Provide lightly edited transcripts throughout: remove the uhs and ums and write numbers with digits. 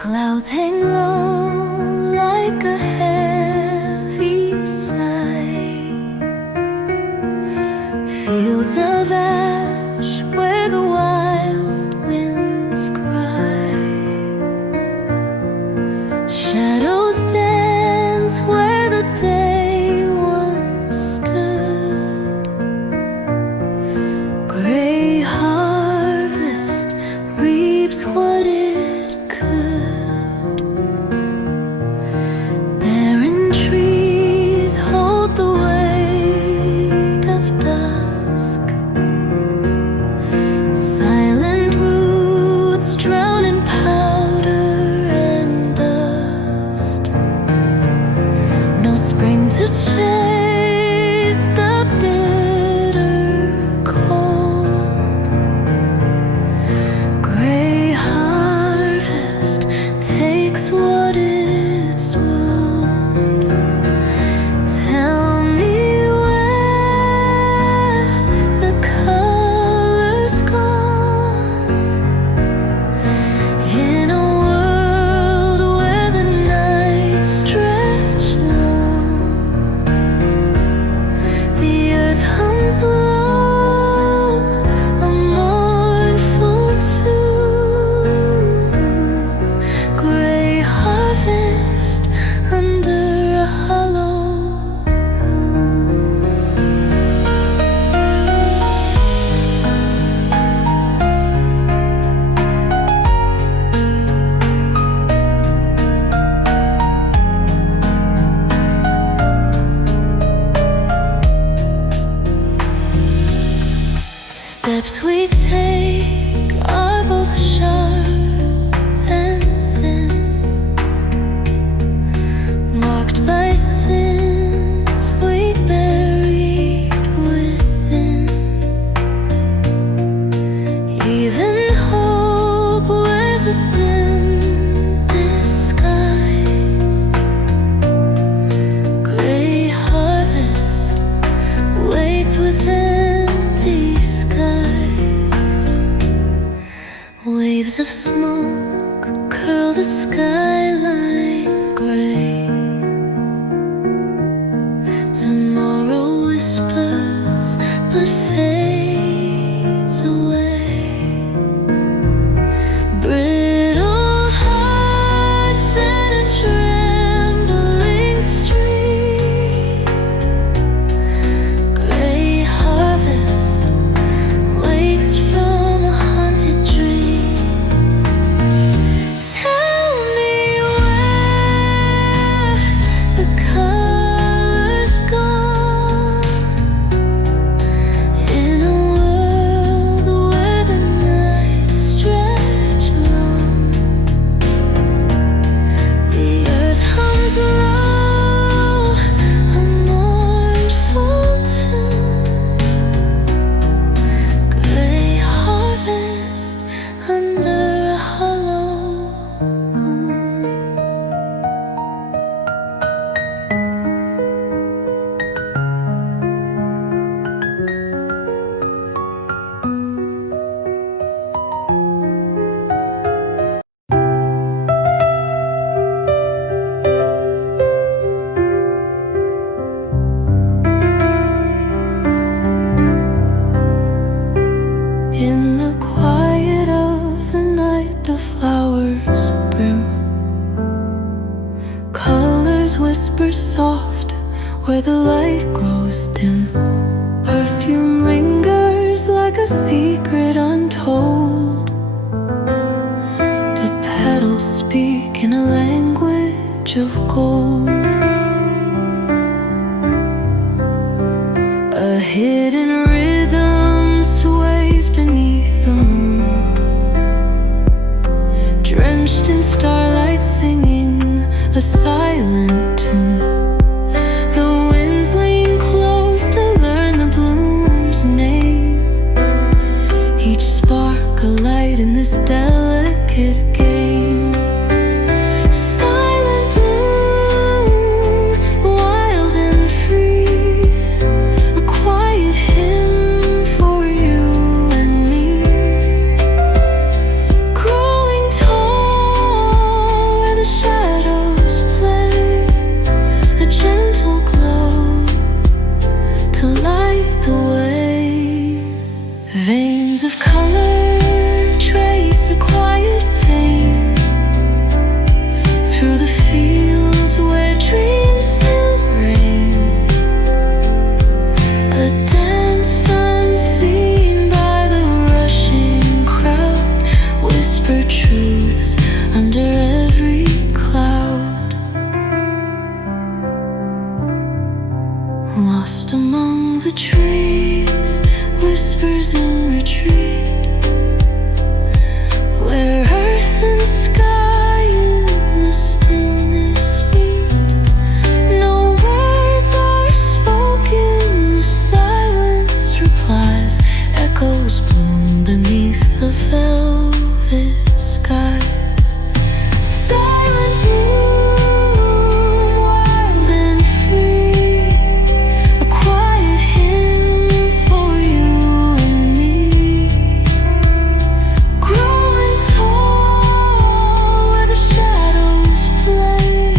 Clouds hang low like a heavy sigh. Fields of ash where the wild winds cry. Shadows dance where the day once stood. Gray harvest reaps what it could. Barren trees hold the weight of dusk. Silent roots drown in powder and dust. No spring to chase the bitter cold. Gray harvest takes what it's wound. Tell me where the color's gone. In a world where the nights stretch long, the earth hums low, a mournful tune. Gray harvest under a hollow moon. Steps we take are both sharp and thin, marked by sins we buried within. Even hope wears a dim disguise. Gray harvest waits with empty skies. Waves of smoke curl the skyline gray. Tomorrow whispers but fades away. Brittle hearts and a trembling stream. Gray harvest wakes from a haunted dream. Tell me where the color's gone. In a world where the nights stretch long, the earth hums low, a mournful tune. Gray harvest under a hollow moon. In the quiet of the night, the flowers brim. Colors whisper soft where the light grows dim. Perfume lingers like a secret untold. The petals speak in a language of gold. A hidden rhythm sways beneath the moon, drenched in starlight, singing a silent tune. The winds lean close to learn the bloom's name, each spark a light in this delicate game. Silent bloom, wild and free, a quiet hymn for you and me. Growing tall truths under every cloud. Lost among the trees, whispers in retreat, where earth and sky in the stillness meet. No words are spoken, the silence replies. Echoes bloom beneath the velvet skies. Silent bloom, wild and free, a quiet hymn for you and me. Growing tall where the shadows play,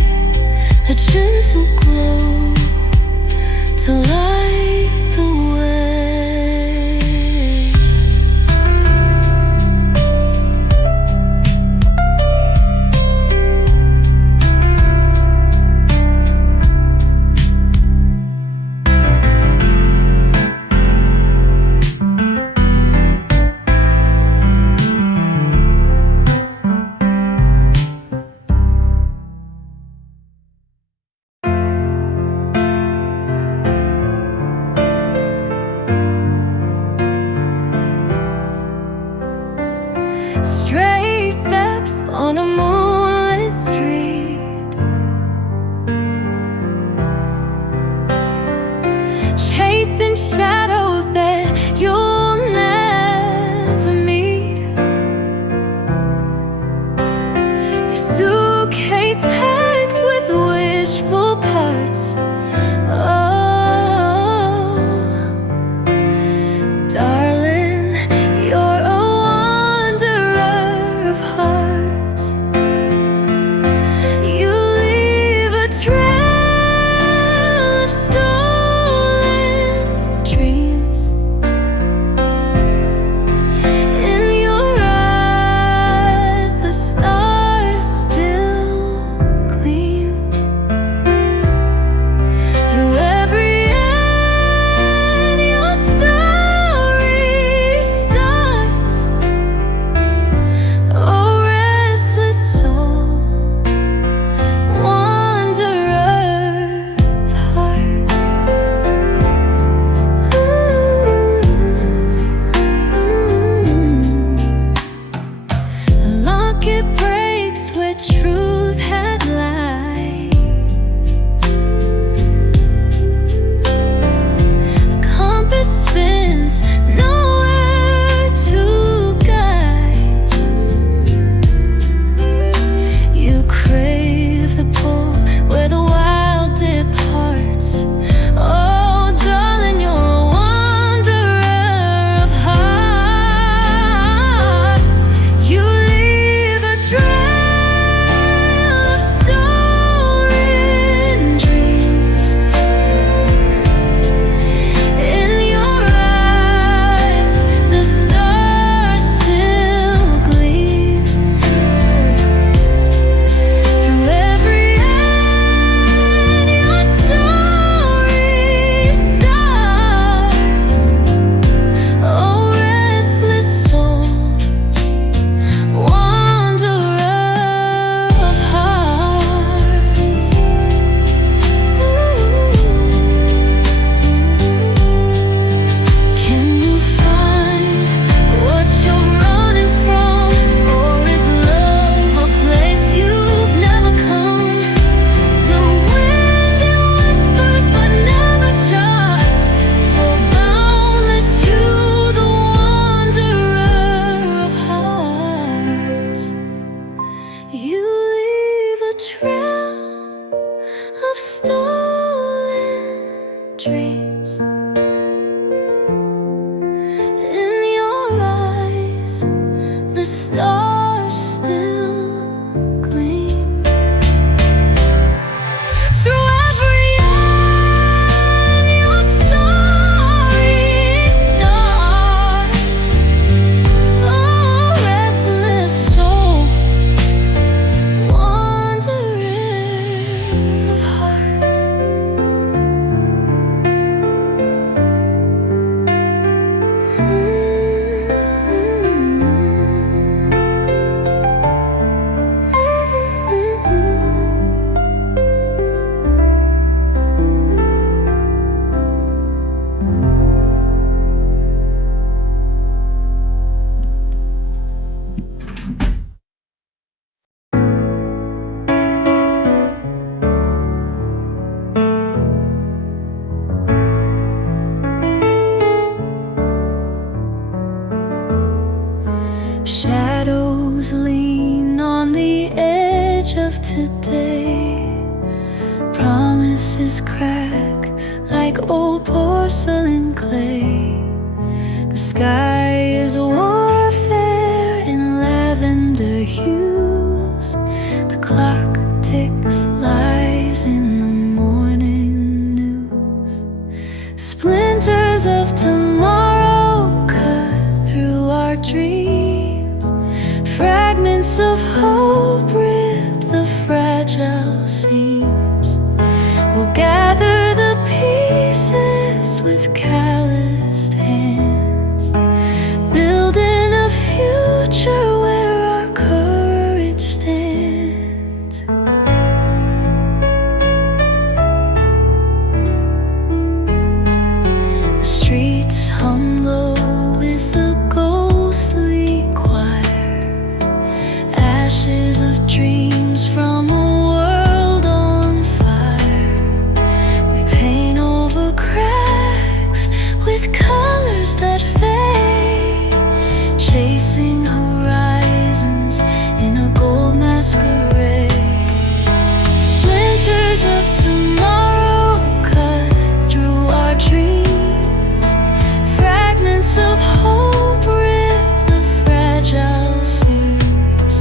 a gentle glow to light the way. Stray steps on a moonlit street, chasing shadows that you'll never meet. Your suitcase packed with wishful parts. Oh, darling, you're a wanderer of hearts. today. Promises crack like old porcelain clay. The sky is warfare in lavender hues. The clock ticks lies in the morning news. Splinters of tomorrow cut through our dreams. Fragments of hope rip the fragile seams. We'll gather the pieces with calloused hands, building a future where our courage stands. The streets hum low with a ghostly choir, ashes of dreams from a world on fire. We paint over cracks with colors that fade, chasing horizons in a gold masquerade. Splinters of tomorrow cut through our dreams. Fragments of hope rip the fragile seams.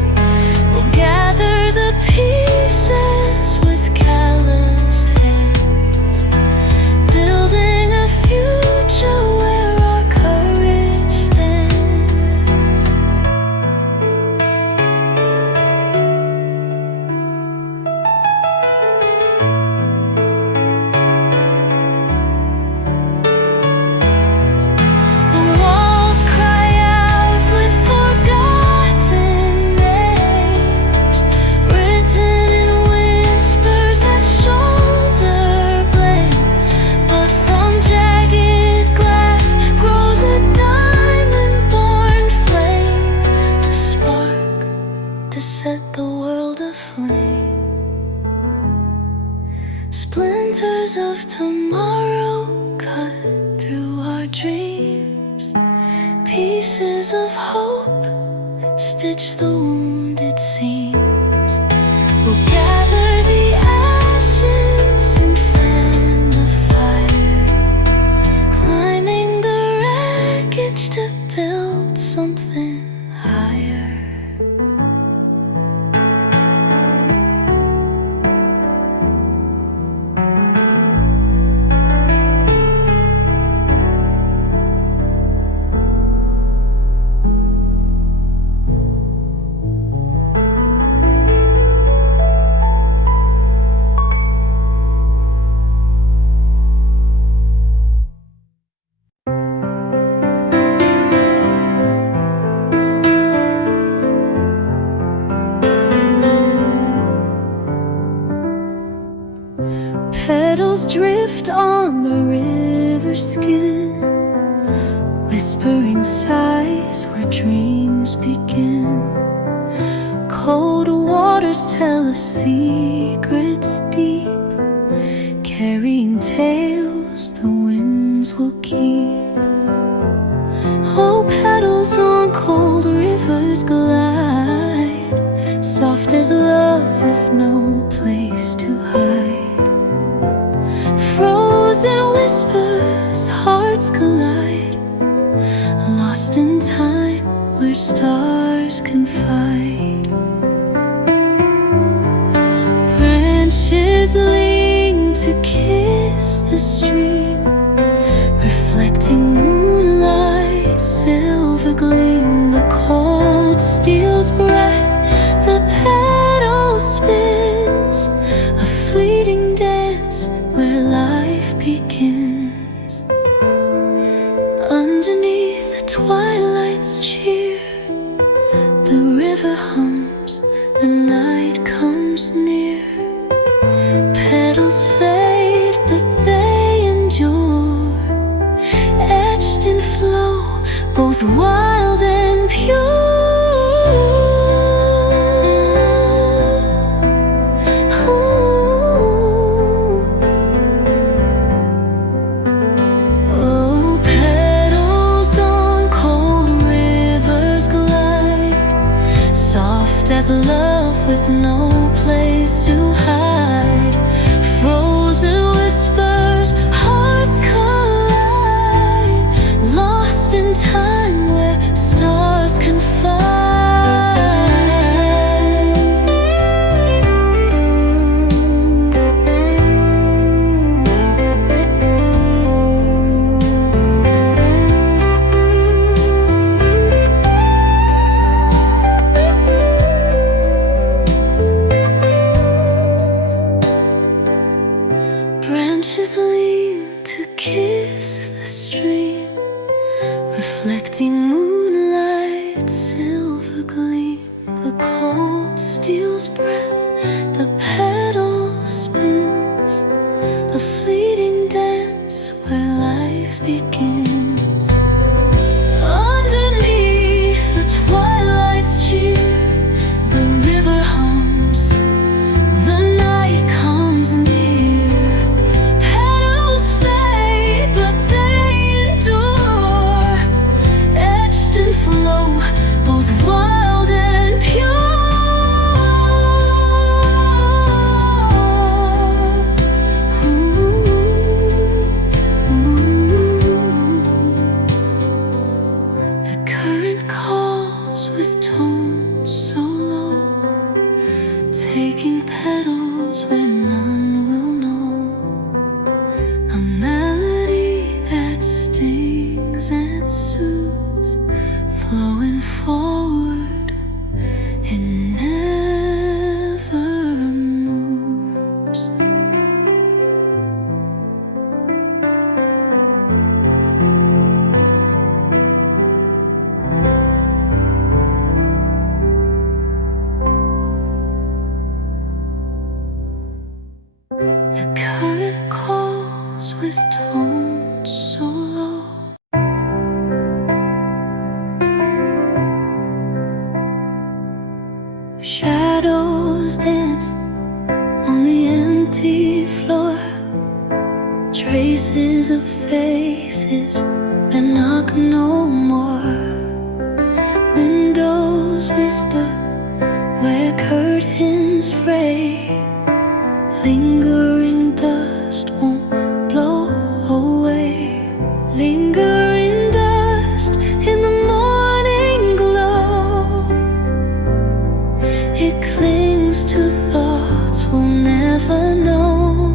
We'll gather the pieces with calloused hands, building a future where our courage stands. The walls cry out with forgotten names, written in whispers that shoulder blame. But from jagged glass grows a diamond-born flame, to spark, to set the world aflame. Splinters of tomorrow cut through our dreams. Pieces of hope stitch the wounded seams. We'll gather the ashes and fan the fire, climbing the wreckage to build something higher. Petals drift on the river skin, whispering sighs where dreams begin. Cold waters tell of secrets deep, carrying tales the winds will keep. Oh, petals on cold rivers glide, soft as love with no place to hide. Frozen whispers, hearts collide, lost in time where stars confide. Branches lean to kiss the stream, reflecting moonlight, silver gleam. The cold steel's breath, the petal spins, a fleeting dance where life begins. Underneath the twilight's cheer, the river hums, the night comes near. Petals fade, but they endure, etched in flow, both wild as love with no place to hide. Frozen whispers, hearts collide, lost in time where stars confide. Branches lean to kiss the stream, reflecting moonlight, silver gleam. The cold steel's breath, the petal spins, a fleeting dance where life begins. Underneath the twilight's cheer, the river hums, the night comes near. Petals fade, but they endure, etched in flow, both wild and pure. The current calls with tones so low, taking petals where none will know. A melody that stings and soothes, flowing forward, it never moves. The current calls with tones so low. Shadows dance on the empty floor, traces of faces that knock no more. Windows whisper where curtains fray, lingering dust won't blow away. Lingering dust in the morning glow, it clings to thoughts we'll never know.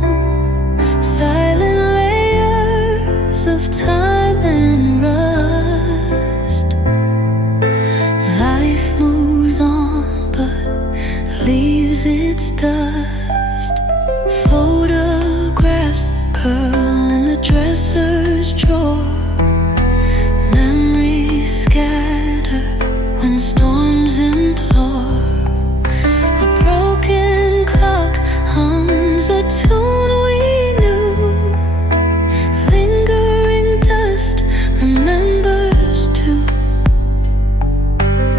Silent layers of time and rust. Life moves on but leaves its dust. Photographs curl in the dresser's drawer. Memories scatter when storms implore. A broken clock hums a tune we knew. Lingering dust remembers too.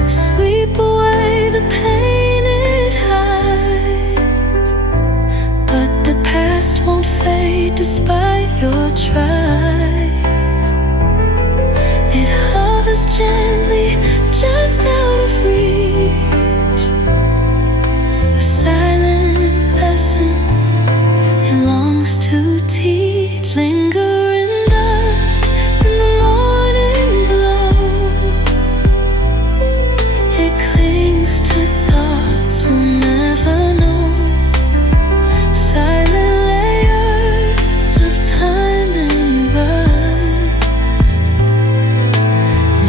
Sweep away the pain it hides, but the past won't fade despite your tries. It hovers gently just out of reach, a silent lesson it longs to teach. Lingering dust in the morning glow, it clings to thoughts we'll never know. Silent layers of time and rust.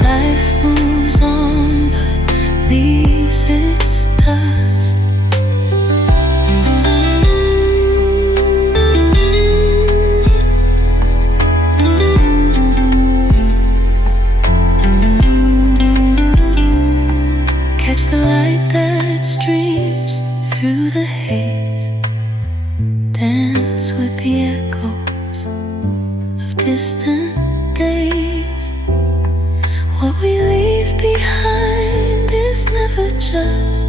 Life moves on but leaves its dust. Catch the light that streams through the haze, dance with the echoes of distant days. What we leave behind is never just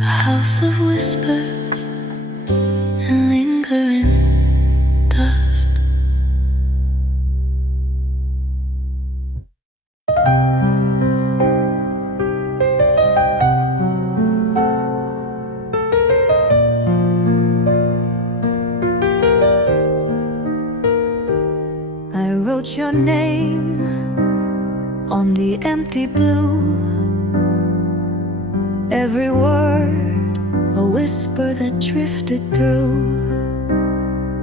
a house of whispers and lingering dust. wrote your name on the empty blue. Every word a whisper that drifted through.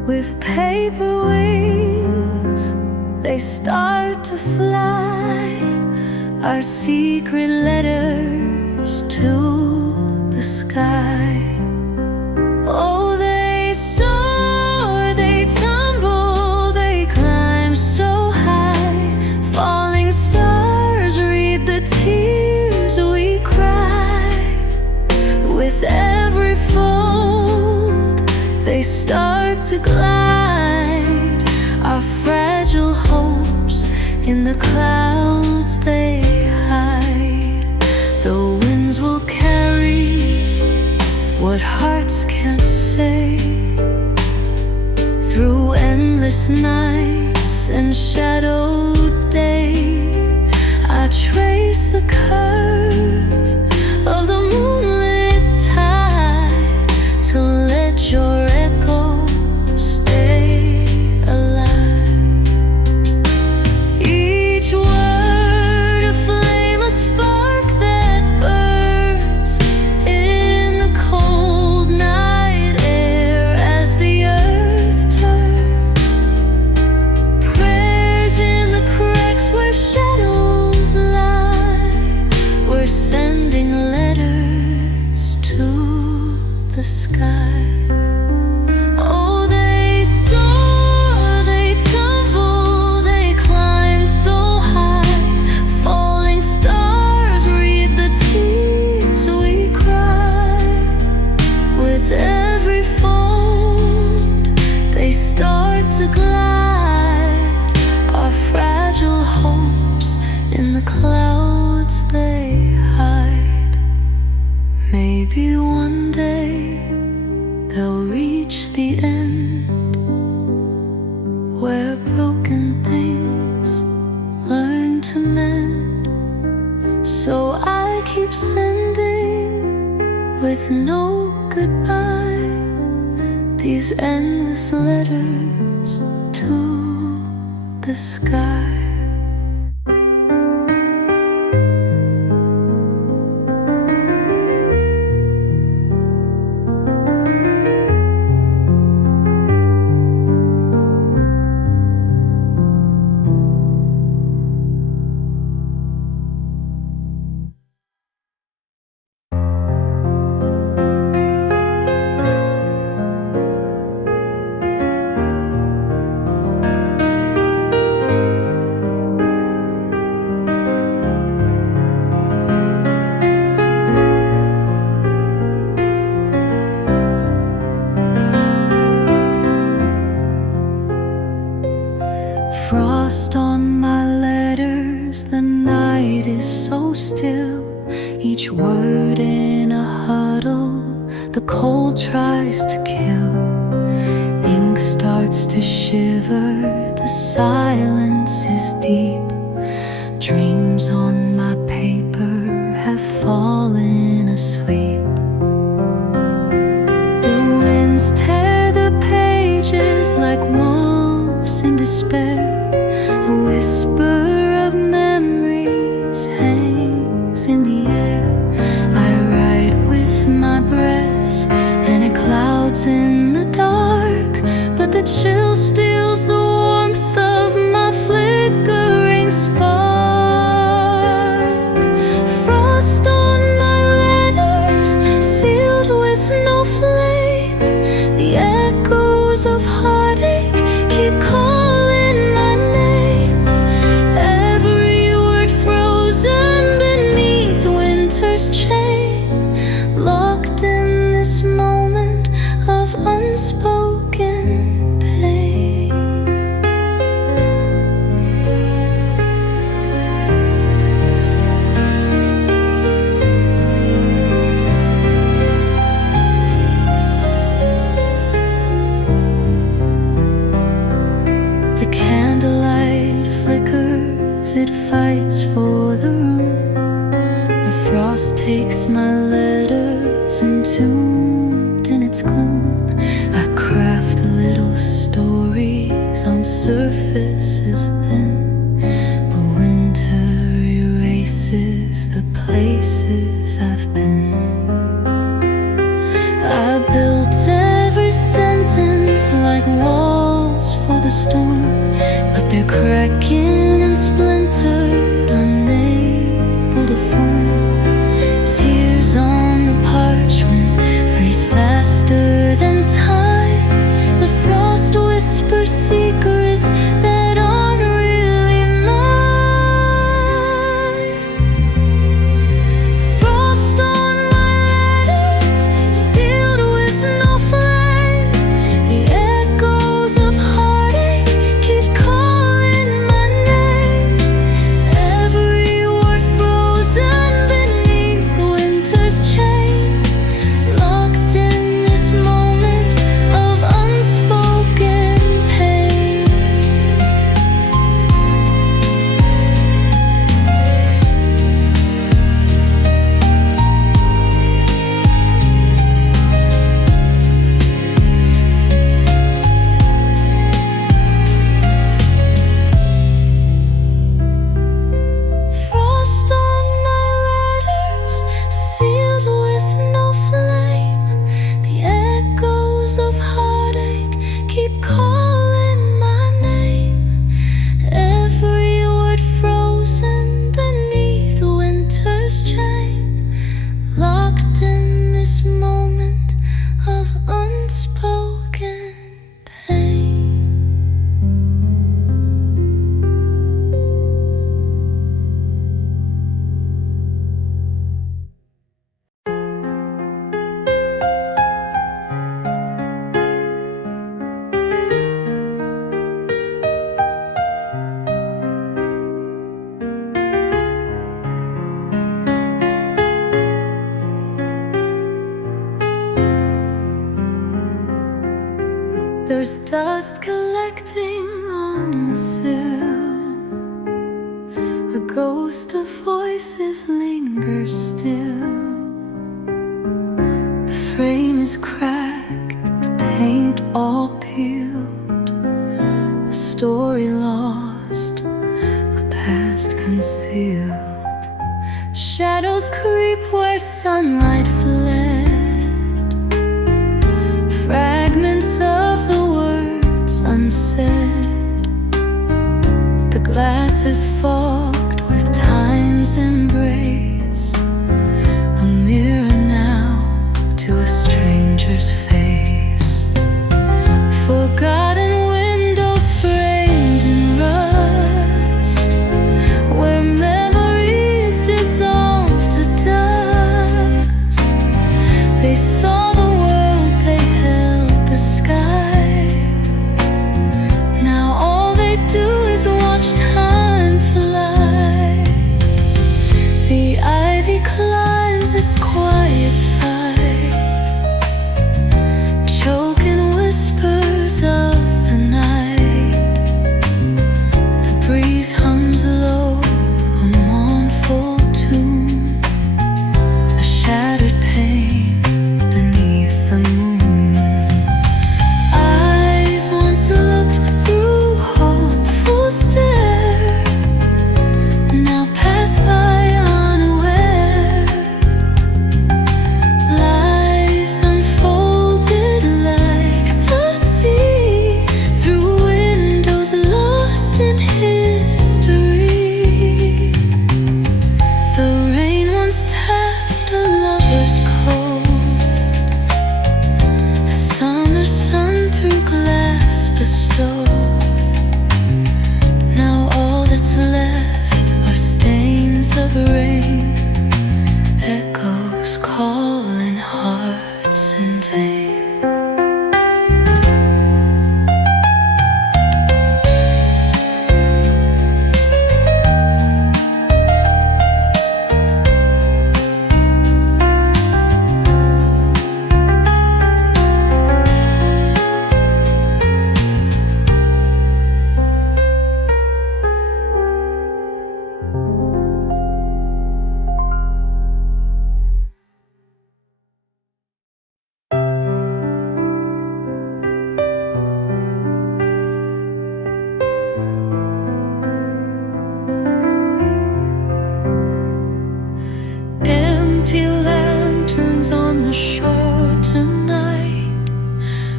With paper wings they start to fly, our secret letters to the sky. Oh, they soar, they tumble, they climb so high. Falling stars read the tears we cry. With every fold they start to glide, our fragile hopes in the clouds they hide. The winds will carry what hearts can't say, through endless nights and shadowed day. I trace the curve of the moonlit tide to let your echo stay alive. Each word a flame, a spark that burns in the cold night air as the earth turns. Prayers in the cracks where shadows lie. We're sending letters to the sky. Oh, they soar, they tumble, they climb so high. Falling stars read the tears we cry. With every fold they start to glide, our fragile hopes in the clouds they hide. Maybe one day they'll reach the end, where broken things learn to mend. So I keep sending, with no goodbye, these endless letters to the sky. Frost on my letters, the night is so still. Each word in a huddle, the cold tries to kill. Ink starts to shiver, the silence is deep. Dreams on my paper have fallen asleep. The winds tear the pages like wolves in despair. A whisper of memories hangs in the air. I write with my breath and it clouds in the dark, but the chill steals the warmth of my flickering spark. Frost on my letters, sealed with no flame. The echoes of heartache keep calling my name. Every word frozen beneath winter's chain, locked in this moment of unspoken pain. The candlelight flickers, it fights for the room. The frost takes my letters, entombed in its gloom. I craft little stories on surfaces thin. places I've been. I built every sentence like walls for the storm, but they're cracking and splintered, unable to form. Tears on the parchment freeze faster than time. The frost whispers secrets that aren't really mine. Frost on my letters, sealed with no flame. The echoes of heartache keep calling my name. Every word frozen beneath winter's chain, locked in this moment of unspoken pain. Frost on my letters, sealed with no flame. The echoes of heartache keep calling my name. Every word frozen beneath winter's chain, locked in this moment of unspoken pain. There's dust collecting on the sill. A ghost of voices lingers still. The frame is cracked, the paint all peeled. The story lost, a past concealed. Shadows creep where sunlight fled. Fragments of the words unsaid. The glass is fogged with time's embrace. A mirror now to a stranger's face. Forgotten windows framed in rust, where memories dissolve to dust. They saw the world, they held the sky. Now all they do is watch time fly. The ivy climbs its quiet thigh, choking whispers of the night. The breeze hums low, a mournful tune, a shattered pane beneath the shore tonight.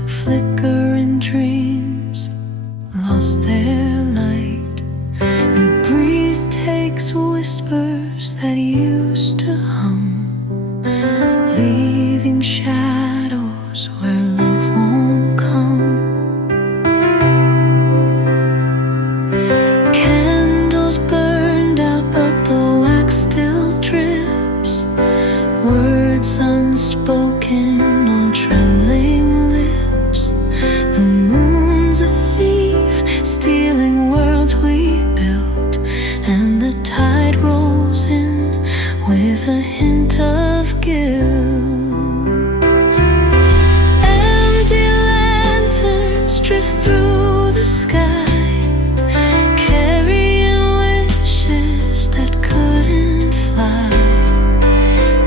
Flickering dreams lost their light. The breeze takes whispers that used to hum, leaving shadows where love won't come. Candles burned out, but the wax still drips. Words unspoken on trembling lips. The moon's a thief, stealing worlds we built, and the tide rolls in with a hint of guilt. Empty lanterns drift through the sky, carrying wishes that couldn't fly.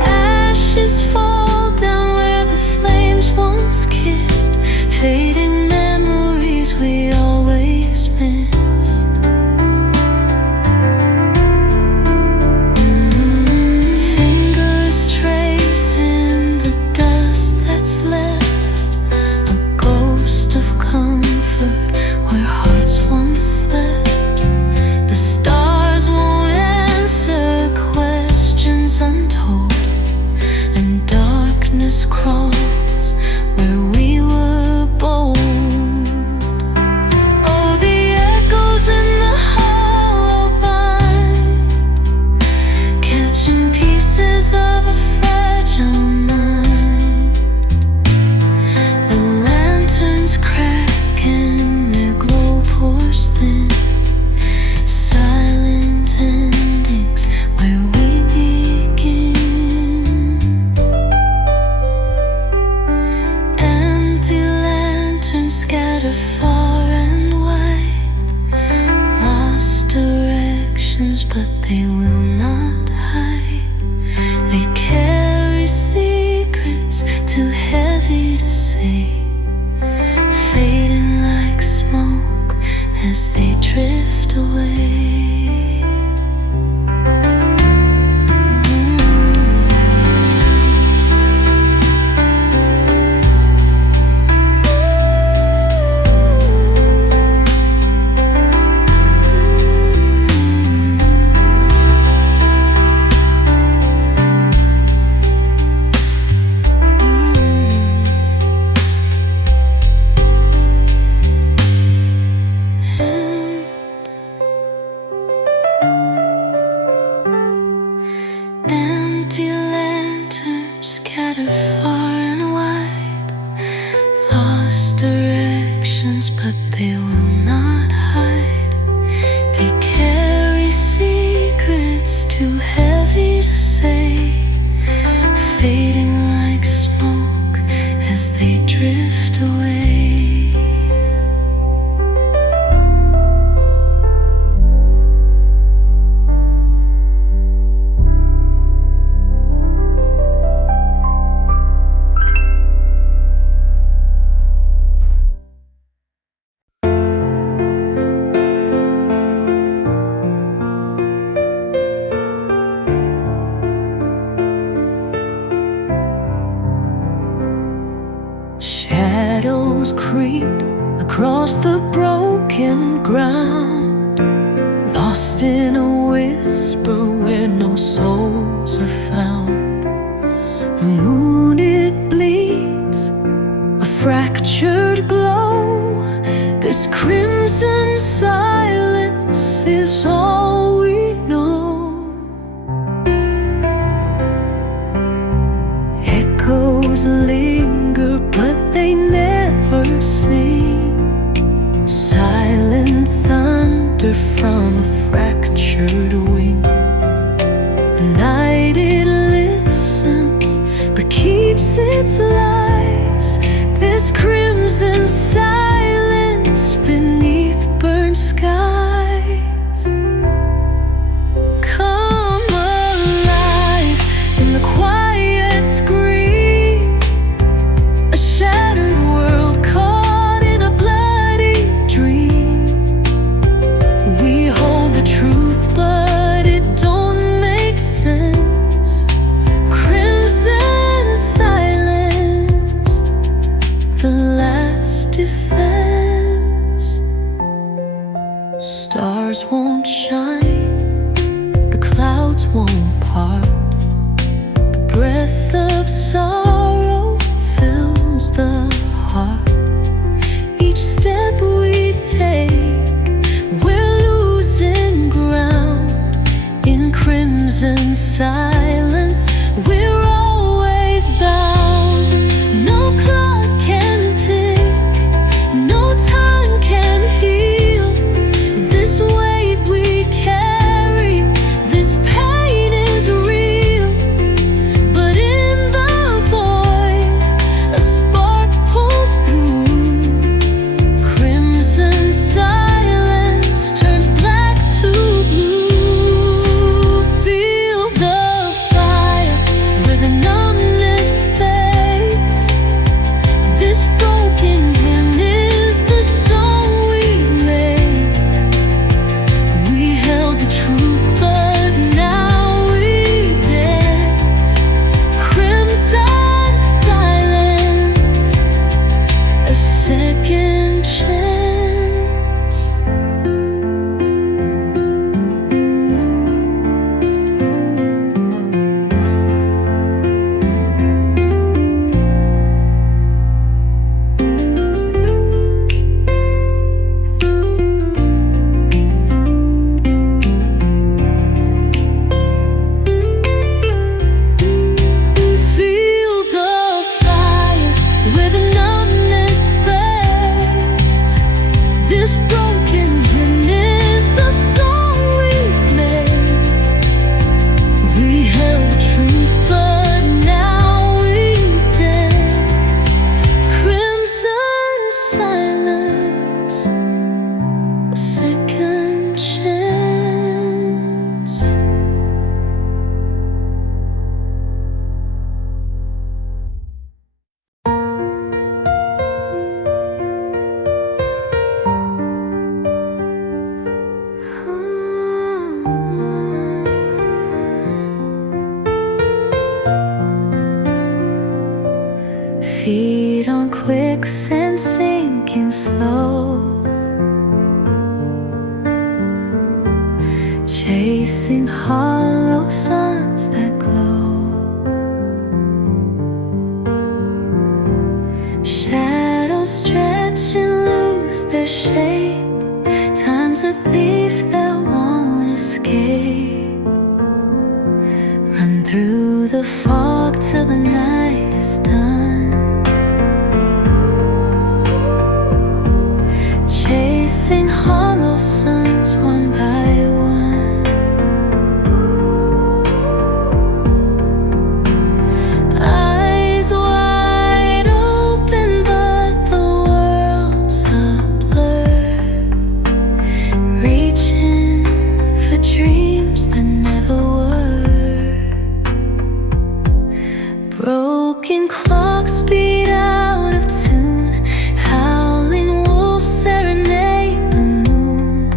Ashes fall down where the flames once kissed, fading memories we always missed. Fingers tracing the dust that's left, a ghost of comfort where hearts once slept. The stars won't answer questions untold, and darkness crawls where we were bold. Oh, the echoes in the hollow bind, catching pieces of a fragile mind. The lanterns crack and their glow pours thin, silent endings where we begin. Empty lanterns scatter far and wide, lost directions but they will not hide. They carry secrets too heavy to say, fading like smoke as they drift away. Empty lanterns scatter far and wide, lost directions but they will not hide. They carry secrets too heavy to say, fading like smoke as they drift away. Shadows creep across the broken ground, lost in a whisper where no souls are found. The moon, it bleeds a fractured glow. This crimson silence is all we know. Echoes linger but they never sing, silent thunder from a fractured wing. The night, it listens but keeps its lies. This crimson silence beneath burnt skies. Come alive in the quiet scream, a shattered world caught in a bloody dream. We hold the truth but it don't make sense. Crimson silence feet on quicksand sinking slow, chasing hollow suns that glow. Shadows stretch and lose their shape. Time's a thief that won't escape. Run through the fog till the night is done, chasing hollow suns one by one. Eyes wide open, but the world's a blur, reaching for dreams that never were. Broken clocks beat out of tune, howling wolves serenade the moon.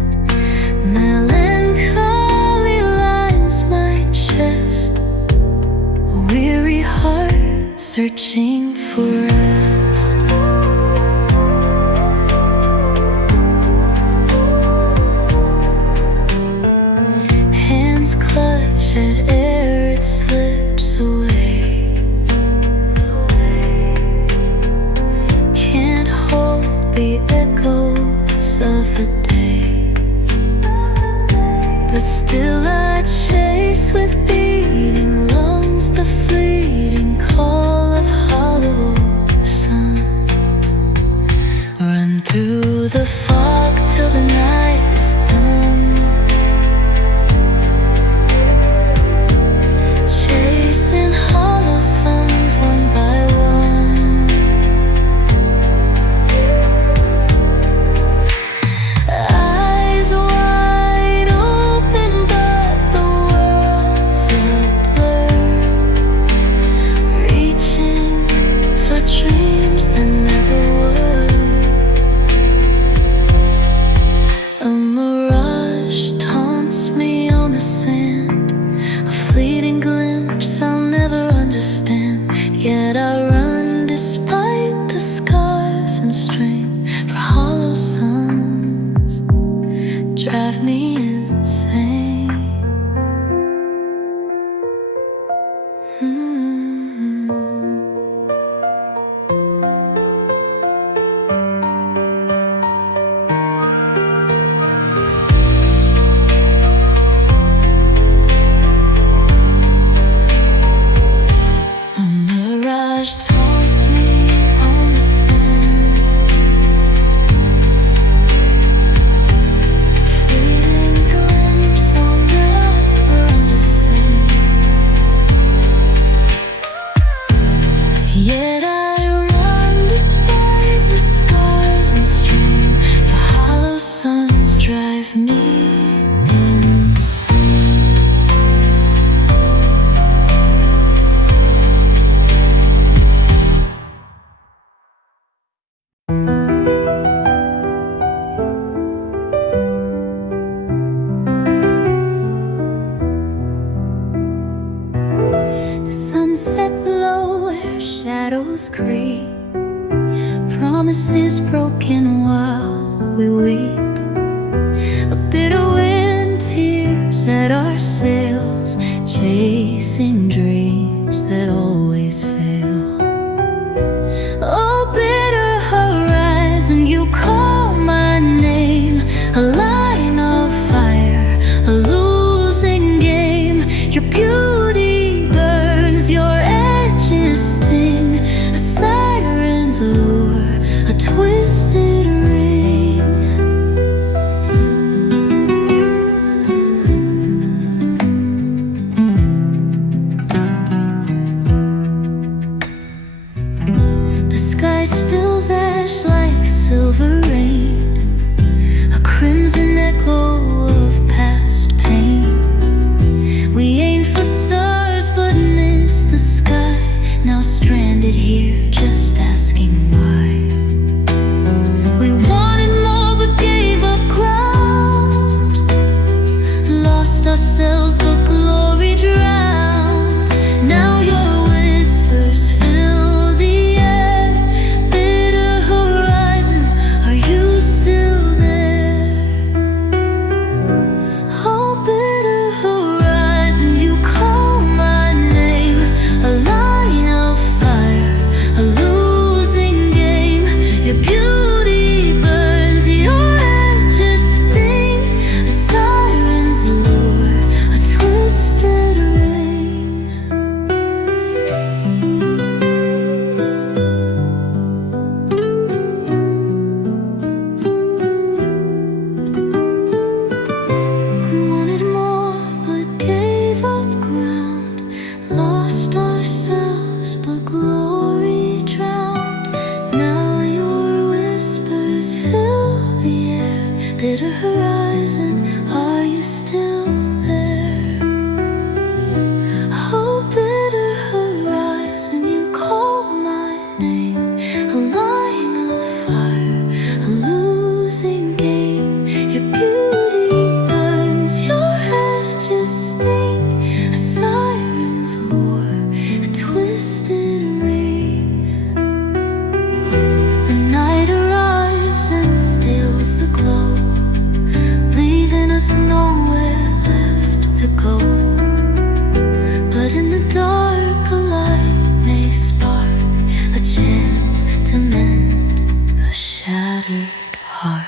Melancholy lines my chest, a weary heart searching for rest. Hands clutch at air, it slips away. Can't hold the echoes of the day, but still I chase with beating lungs the fleeting call of hollow suns. Run through the fog till the night is done, chasing hollow suns one by one. Eyes wide open, but the world's a blur, reaching for dreams that never were. A mirage taunts me on the sand, a fleeting glimpse I'll never understand. Yet I run despite the scars and strain, for hollow suns drive me insane. A mirage taunts me on the sand, fleeting glimpse I'll never understand. Yet I run despite the scars and strain, for hollow suns drive me insane. The sun sets low where shadows creep, promises broken while we weep. A bitter wind tears at our sails, chasing dreams that always fail. Oh, bitter horizon, you call my name, a line of fire, a losing game. Your beauty burns, your edges sting, a siren's lure, a twisted ring. go. But in the dark a light may spark a chance to mend a shattered heart.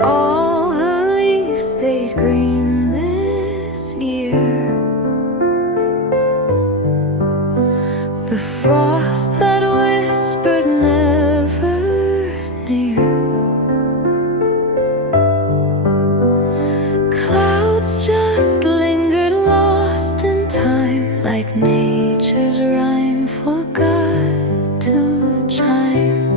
All the leaves stayed green this year. The frost that whispered never near. Clouds just lingered lost in time, like nature's rhyme forgot to chime.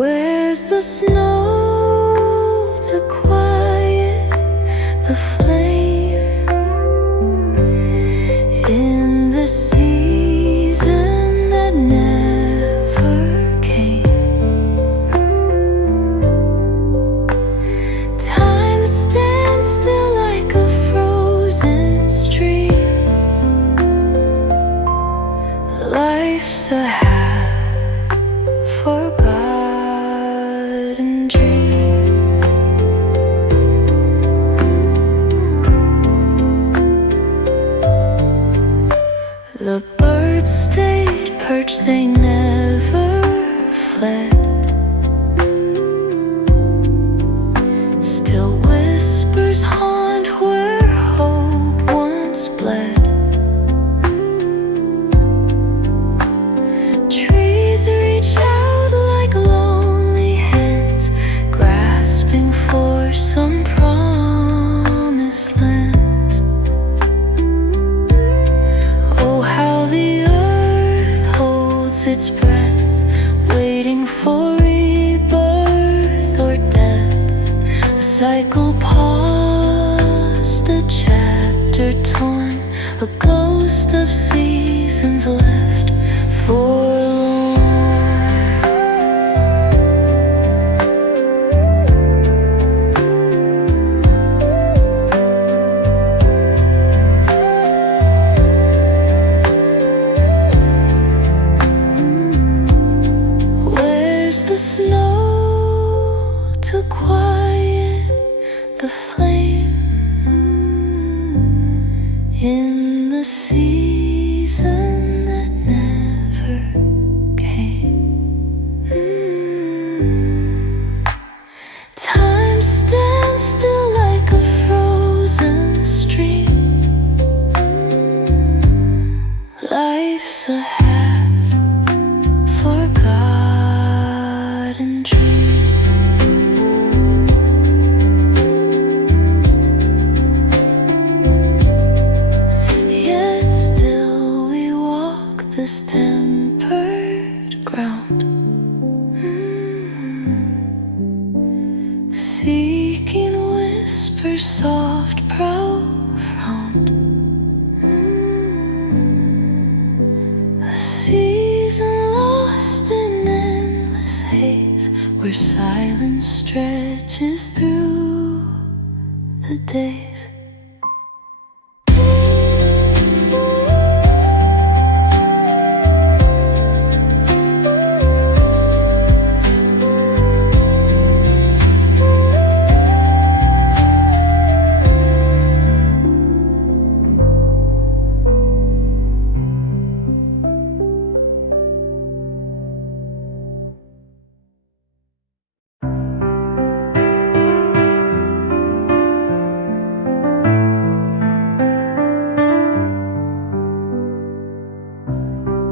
Where's the snow to quiet the flame in the season that never came? Time stands still like a frozen stream. Life's a forgotten dream. The birds stayed perched, they never fled. Still whispers haunt where hope once bled. Trees reach out like lonely hands, grasping for some promised lands. Oh, how the earth holds its breath, waiting for rebirth or death. A cycle paused, a chapter torn, a ghost of seasons left forlorn. Where's the snow to quiet the flame in the season that never came? Time stands still like a frozen stream. Life's a half-forgotten dream. Yet still we walk this tempered ground, seeking whispers soft, profound. A season lost in endless haze, where silence stretches through the days.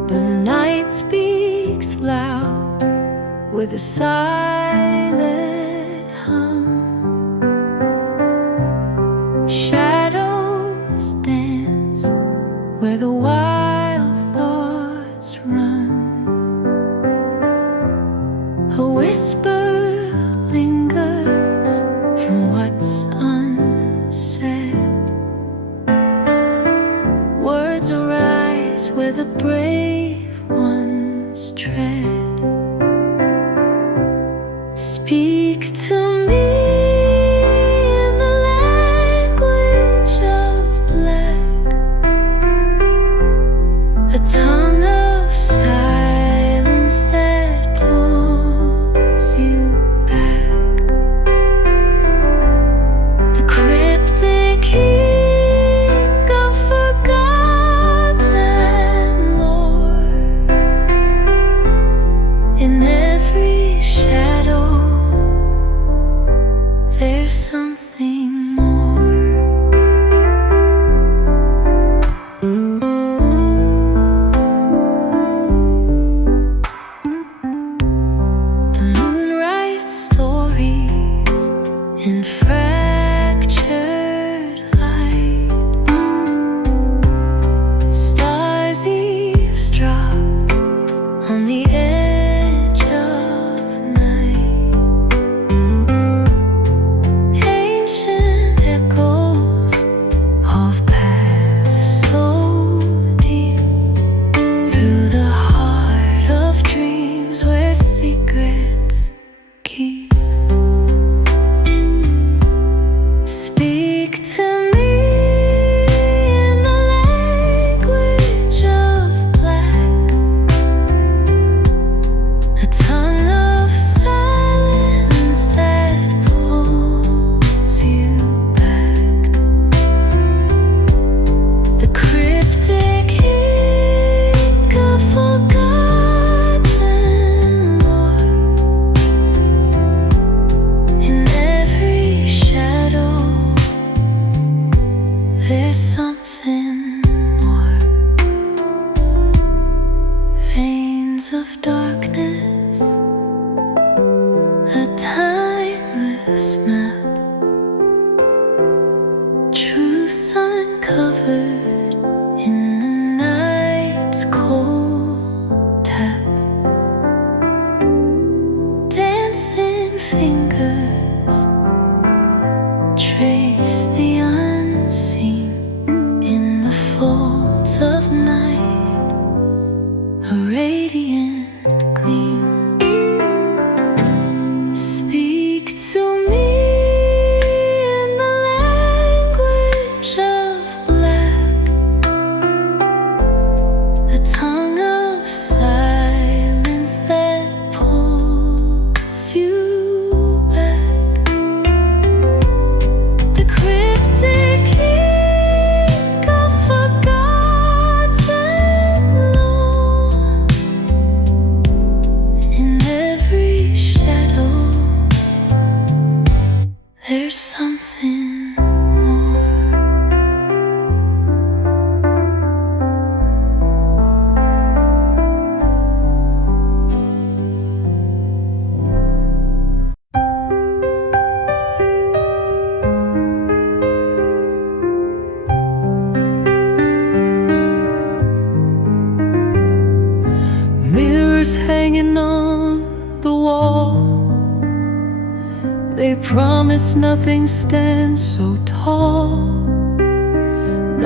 The night speaks loud with a silent hum. Shadows dance where the wild thoughts run. A whisper lingers from what's pathways where the brave ones tread. Speak to me in the language of black, a tongue of silence that pulls you back. The cryptic ink of forgotten lore. In every shadow there's something more. The moon writes stories in fractured light. Stars eavesdrop on the edge of night. Ancient echoes of paths so deep, through the heart of dreams where secrets keep. Speak to me in the language of black, a tongue of silence that pulls you back. The cryptic ink of forgotten lore. In every shadow there's something more. Veins of darkness, a timeless map. Truths uncovered in the night's cold tap. Dancing fingers trace the unseen in the folds of night, a radiant gleam. Speak to me in the language of black, a tongue of silence that pulls you back. The cryptic ink of forgotten lore. In every shadow there's something more. Mirrors hanging on the wall, they promise nothing stands so tall.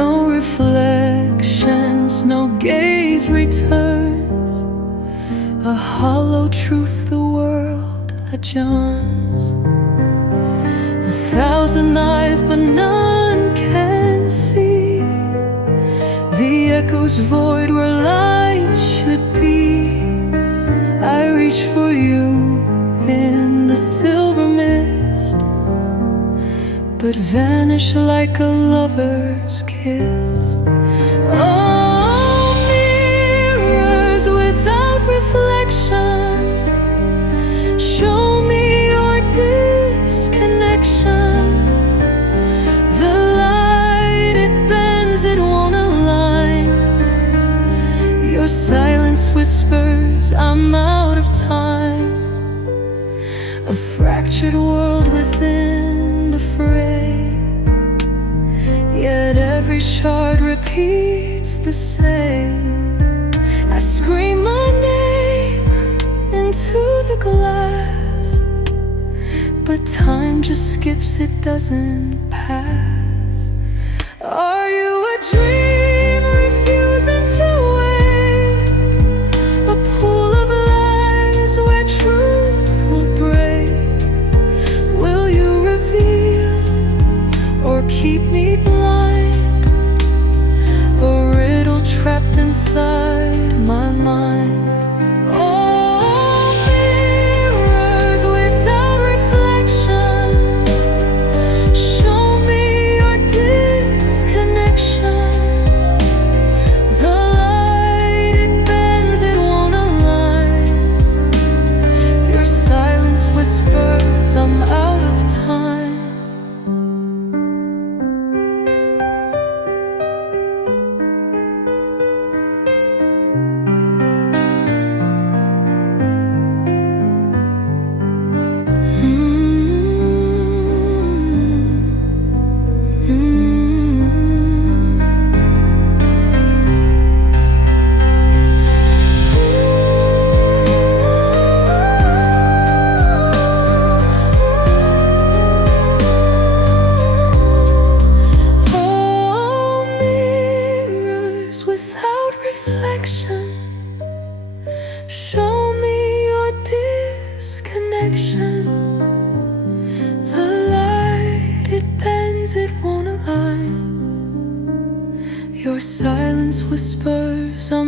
No reflections, no gaze returns, a hollow truth the world adjourns. 1,000 eyes but none can see the echoes void where light should be. I reach for you in the silver mist, but vanish like a lover's kiss. Oh, mirrors without reflection, show me your disconnection. The light, it bends, it won't align. Your silence whispers, I'm out of time. A fractured world within the fray, yet every shard repeats the same. I scream my name into the glass, but time just skips, it doesn't pass. Are you a dream refusing to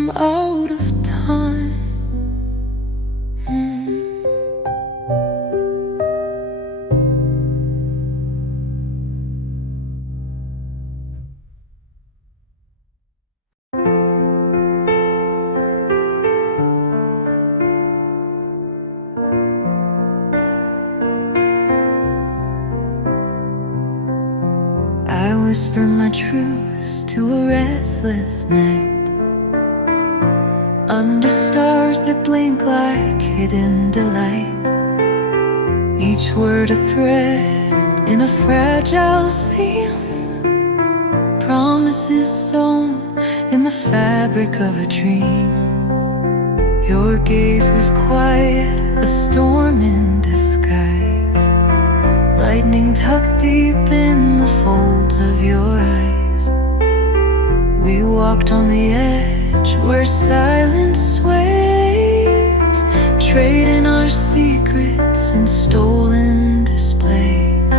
I'm out of time. I whisper my truths to a restless night, under stars that blink like hidden delight. Each word a thread in a fragile seam, promises sewn in the fabric of a dream. Your gaze was quiet, a storm in disguise, lightning tucked deep in the folds of your eyes. We walked on the edge where silence sways, trading our secrets in stolen displays.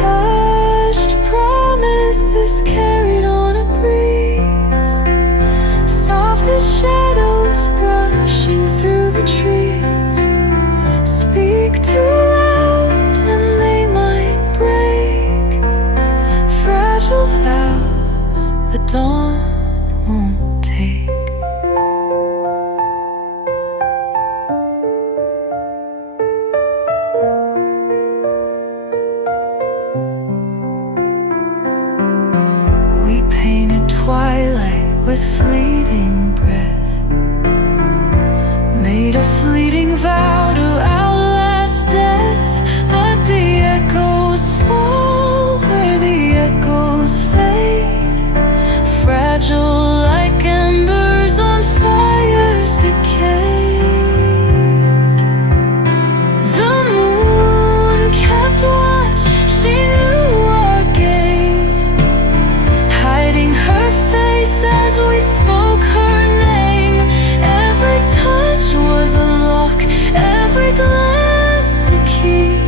Hushed promises carried on a breeze, soft as shadows brushing through the trees. Speak too loud and they might break, fragile vows the dawn won't take. We painted twilight with fleeting breath, made a fleeting vow to outlast death. But the echoes fall where the echoes fade, fragile like embers on fire's decay. The moon kept watch, she knew our game, hiding her face as we spoke her name. Every touch was a lock, every glance a key,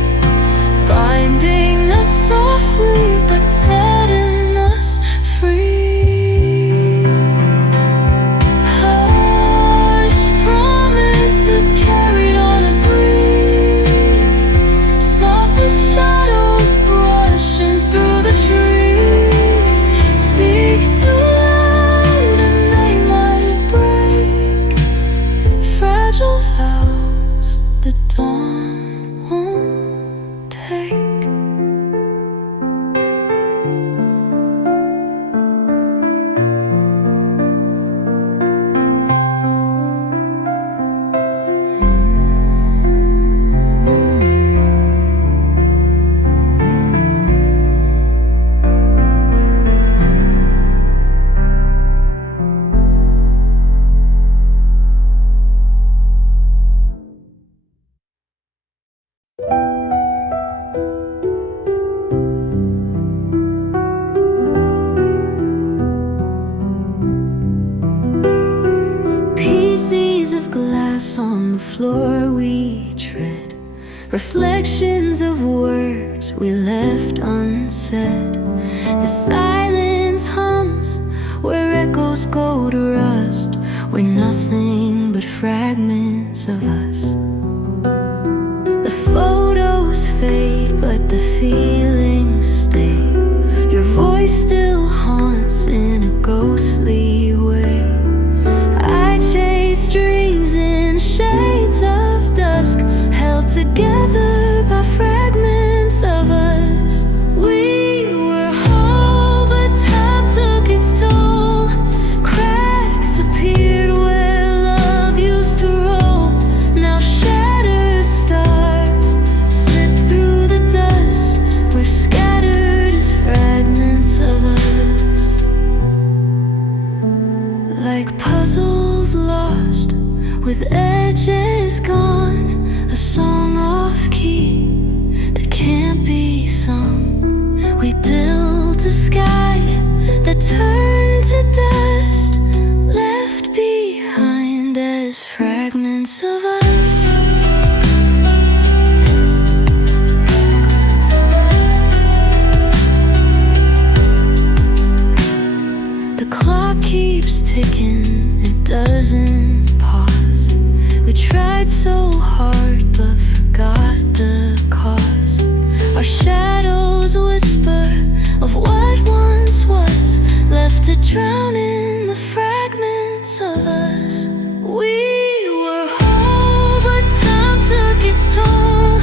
binding us softly but setting us free. Hush promises carried on a breeze, soft as shadows brushing through the trees. Speak too loud and they might break, fragile vows the dawn won't take. Pieces of glass on the floor we tread, reflections of words we left unsaid. The silence hums where echoes go to rust, we're nothing but fragments of us. The photos fade but the feelings stay, your voice still haunts in a ghostly way. I chase dreams in shades of dusk, held together by fragments of us. We were whole, but time took its toll. Cracks appeared where love used to roll. Now shattered stars slip through the dust, we're scattered as fragments of us. Like puzzles lost with edges gone, a song off key that can't be sung. We built a sky that turned to dust, left behind as fragments of us. The clock keeps ticking, it doesn't pause. We tried so hard but forgot the cause. Our shadows whisper of what once was, left to drown in the fragments of us. We were whole, but time took its toll.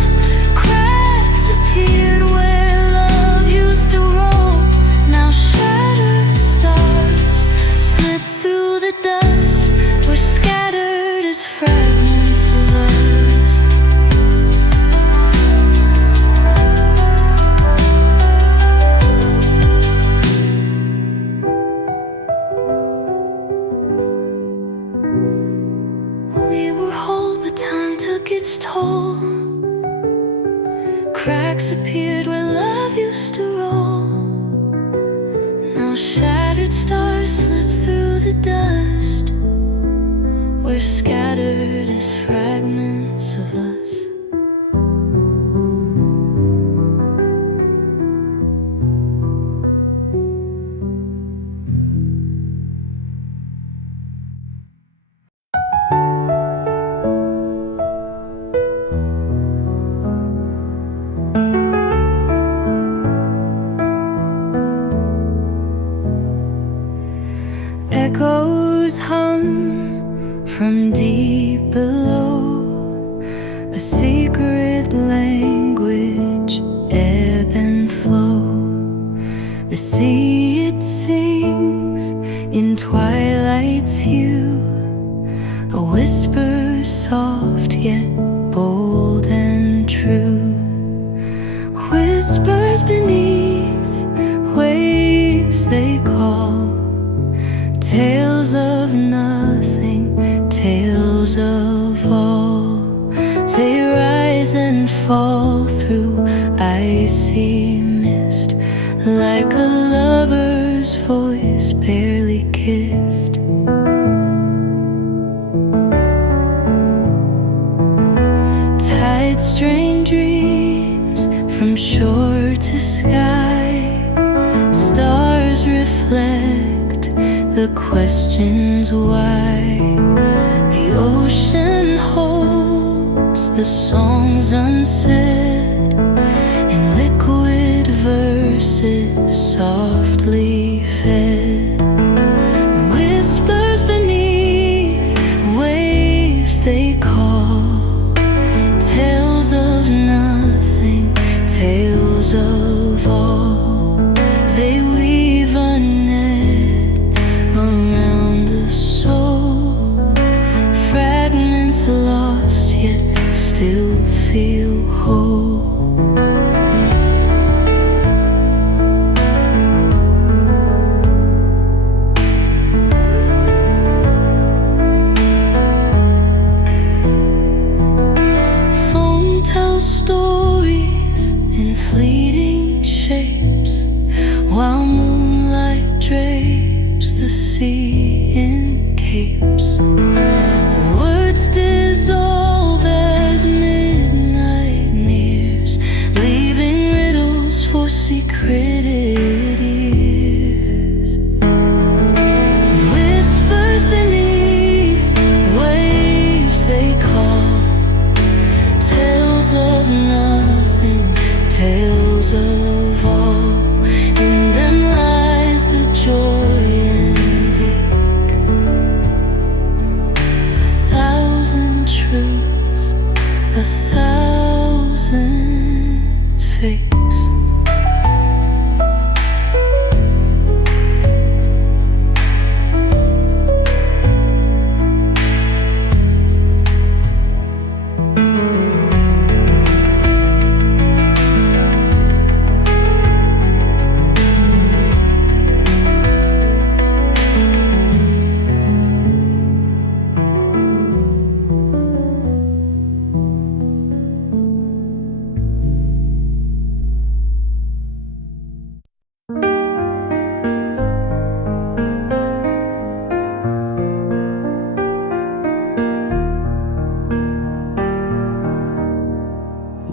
Cracks appeared where love used to roll. Now shattered stars slip through the dust. We're scattered as fragments of us. We were whole, but time took its toll. Cracks appeared where love used to roll. Now shattered stars slip through the dust. We're scattered as fragments of us. Echoes hum from deep below, a secret language, ebb and flow. The sea it sings in twilight's hue, a whisper soft yet bold and true. Whispers beneath, waves they call. Tales of nothing, tales of all. They rise and fall through icy mist, like a lover's voice barely kissed. Tides strain dreams from shore to sky. Stars reflect the questions why. The ocean holds the songs unsaid, in liquid verses softly fed. Whispers beneath, waves they call. Tales of nothing, tales of all. They weave a net around the soul. Fragments lost yet still feel whole. Foam tells stories in fleeting shapes, while moonlight drapes the sea in capes. The words dissolve as midnight nears, leaving riddles for secreted ears. Whispers beneath, waves they call. Tales of nothing, tales of all. In them lies the joy and ache. 1,000 truths, 1,000 fakes.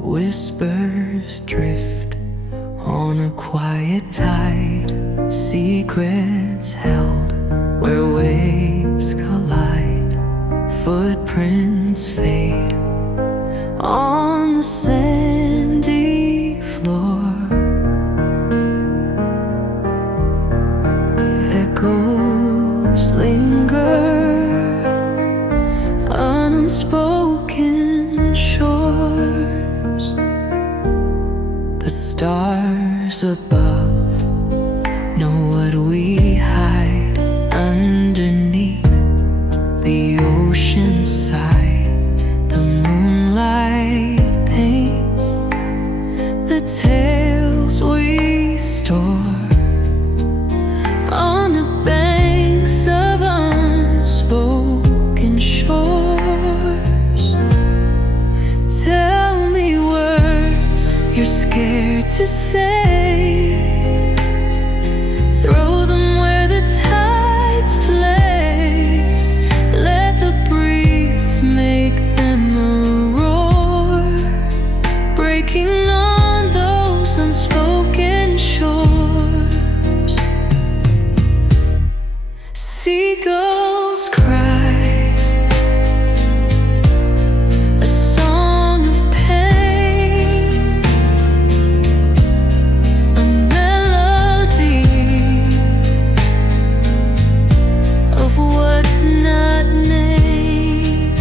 Whispers drift on a quiet tide, secrets held Footprints fade on the sandy floor. Echoes linger on unspoken shores. The stars above know what we hide underneath the ocean side. The moonlight paints the tales we store on the banks of unspoken shores. Tell me words you're scared to say. Throw them where the tides play. Let the breeze make them a roar, breaking on those unspoken shores. Seagulls cry a song of pain, a melody of what's not named.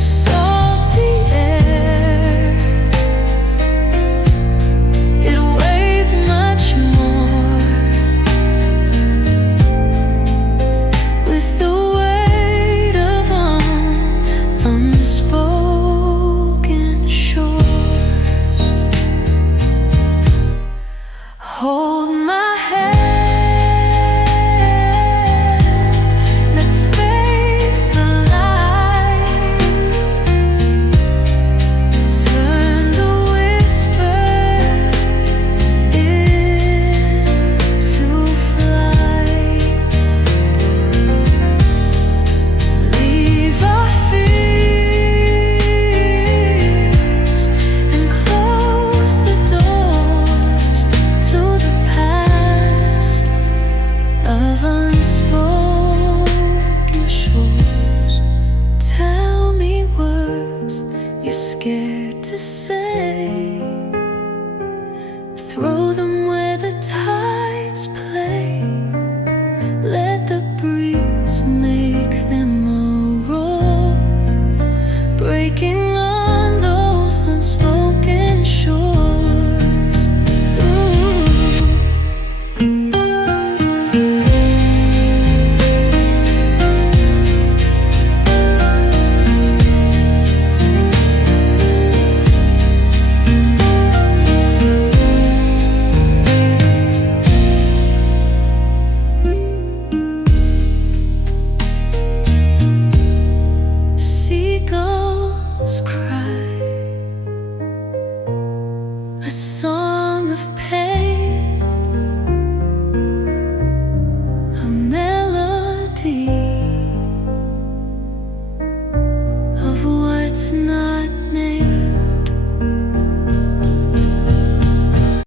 Salty air, it weighs much more with the weight of unspoken shores. Hold my hand, let's face the light. Turn the whispers into flight. Leave our fears and close the doors to the past of unspoken shores. Tell me words you're scared to say. Throw them where the tides play. Let the breeze make them a roar, breaking on those unspoken shores. Ooh. Seagulls cry a song of pain, a melody